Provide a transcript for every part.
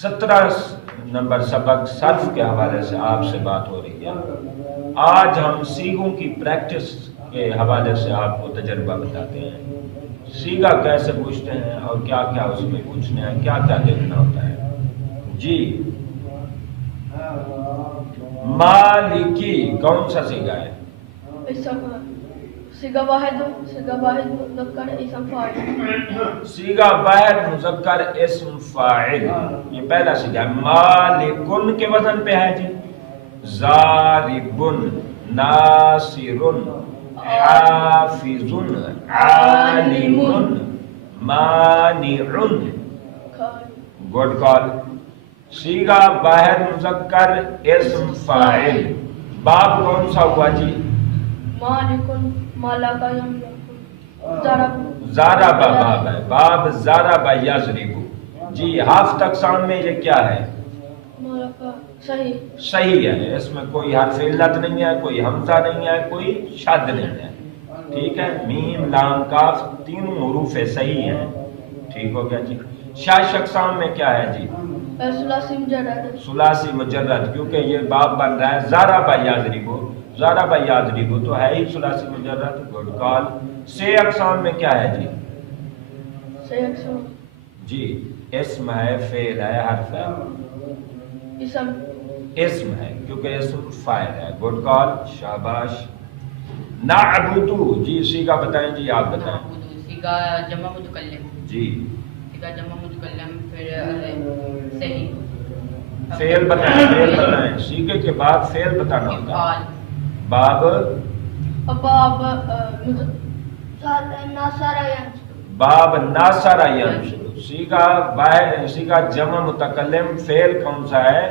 17 number سبق صرف کے حوالے سے آپ سے بات ہو رہی ہے۔ آج ہم سیغوں کی پریکٹس کے حوالے سے آپ کو تجربہ بتاتے ہیں، سیغہ کیسے پوچھتے ہیں اور کیا کیا اس میں پوچھنے ہیں، کیا کیا دیکھنا ہوتا ہے۔ جی مالکی کون سا سیغہ ہے؟ صیغہ واحد مذکر اسم فاعل۔ صیغہ واحد مذکر اسم فاعل، یہ پہلا صیغہ ہے۔ مالکن کے وزن پہ ہے جی، ضارب، ناصر، حافظ، عالم، مانع۔ گڈ کال۔ صیغہ واحد مذکر اسم فاعل، باب کون سا ہوا جی؟ مالکن، مالکا یملک، ضرب، ضرب باب ہے، باب ضرب یضرب۔ جی حرف اقسام میں یہ کیا ہے؟ مالکا صحیح، صحیح ہے، اس میں کوئی حرف علت نہیں ہے، کوئی حمزہ نہیں ہے، کوئی شد نہیں ہے، ٹھیک ہے۔ میم لام کاف تینوں حروف صحیح ہیں، ٹھیک ہو گیا جی۔ شش اقسام میں کیا ہے جی؟ ثلاثی مجرد، ثلاثی مجرد، کیونکہ یہ باب بن رہا ہے ضرب یضرب، ضرب یضرب تو ہے ہی ثلاثی مجرد۔ گڈ کال۔ سے اقسام میں کیا ہے جی؟ سے اقسام، جی اسم ہے، فعل ہے، حرف ہے، اسم، اسم ہے کیونکہ اسم فاعل ہے۔ گڈ کال، شاباش۔ نعبدو، جی صیغہ بتائیں جی، آپ بتائیں۔ صیغہ جمع متکلم، جی صیغہ جمع متکلم، پھر صحیح، فعل بتائیں، فعل بتائیں، صیغے کے بعد فعل بتانا ہوتا ہے۔ افعال، باب، باب ناصر ینصر، باب ناصر ینصر، صیغہ واحد، صیغہ جمع متکلم، فعل کون سا ہے؟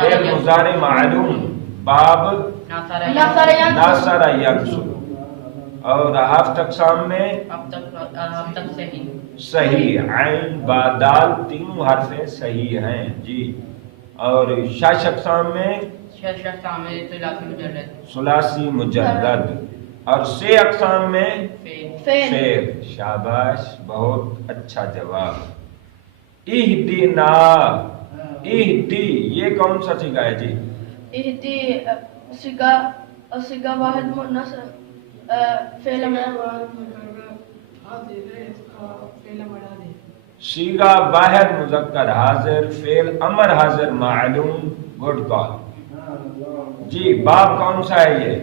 فعل مضارع معلوم، باب ناصر ینصر۔ اور ہفت اقسام میں اب تک صحیح، صحیح، عین با دال تینوں حرف صحیح ہیں جی۔ اور شش اقسام میں شش اقسام میں ثلاثی مجرد، ثلاثی مجرد، اور سے اقسام میں فعل، فعل۔ شاباش، بہت اچھا جواب۔ اہدنا، اہدی یہ کون سا صیغہ ہے جی؟ اہدی صیغہ واحد مؤنث، فعل صیغہ واحد مذکر حاضر، فعل امر حاضر معلوم۔ گڈ کال جی۔ باب کون سا ہے یہ؟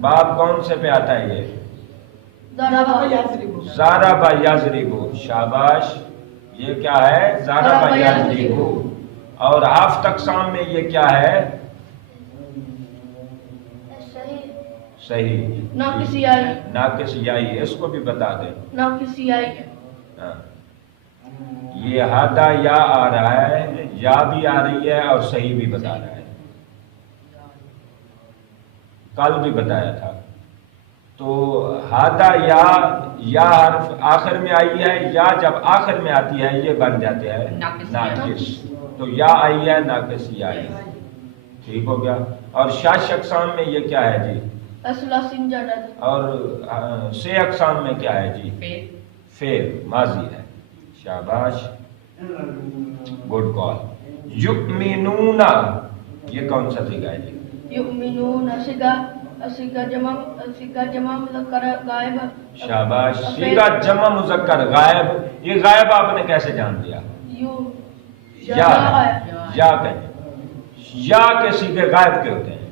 باب کون سے پہ آتا ہے یہ؟ ضرب یضرب، شاباش، یہ کیا ہے؟ ضرب یضرب۔ اور ہفت اقسام میں یہ کیا ہے؟ صحیح، ناقص یائی، ناقص یائی، اس کو بھی بتا دیں۔ ناقص یائی، ہاں۔ یہ ہادہ یا آ رہا ہے، یا بھی آ رہی ہے اور صحیح بھی بتا رہا ہے، کل بھی بتایا تھا۔ تو ہادہ یا حرف آخر میں آئی ہے، یا جب آخر میں آتی ہے یہ بن جاتے ہیں ناقص، تو یا آئی ہے، ناقص یا آئی، ٹھیک ہو گیا۔ اور شش اقسام میں یہ کیا ہے جی؟ ثلاثی مجرد، اور سے اقسام میں کیا ہے جی؟ فعل ماضی ہے، شاباش، گڈ کال۔ یؤمنون، یہ کون سا صیغہ ہے جی؟ یؤمنون، صیغہ جمع مذکر غائب، شاباش، صیغہ جمع مذکر غائب، یہ غائب آپ نے کیسے جان دیا؟ یا کہیں، یا کے صیغے غائب کے ہوتے ہیں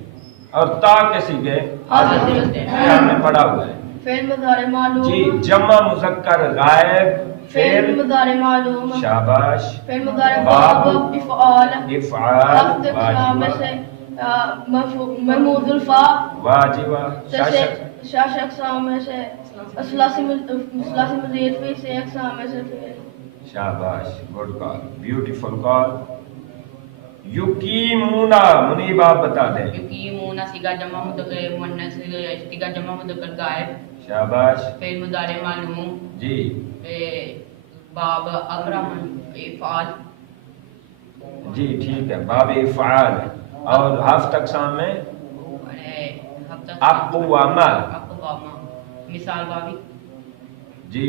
اور تا کے صیغے حاضر کے ہوتے ہیں، یہ ہم نے پڑھا ہوا ہے فعل مضارع معلوم، جی۔ جمع مذکر غائب، فعل مضارع معلوم، شاباش، فعل مضارع باب، افعال، افعال، ہفت اقسام میں سے محمود الفاء، واجب، شش اقسام میں سے ثلاثی مزید فی، سے اقسام میں سے فعل۔ شاباش، گڈ کال، بیوٹیفل کال۔ یقیمون، منیب آپ بتا دیں۔ یقیمون صیغہ جمع مذکر مؤنث، صیغہ جمع مذکر غائب، شاباش، فعل مضارع معلوم جی۔ باب ابرہم، افعال، جی ٹھیک ہے، باب افعال۔ اور ہفت اقسام میں اقوامہ، مثال بابی، جی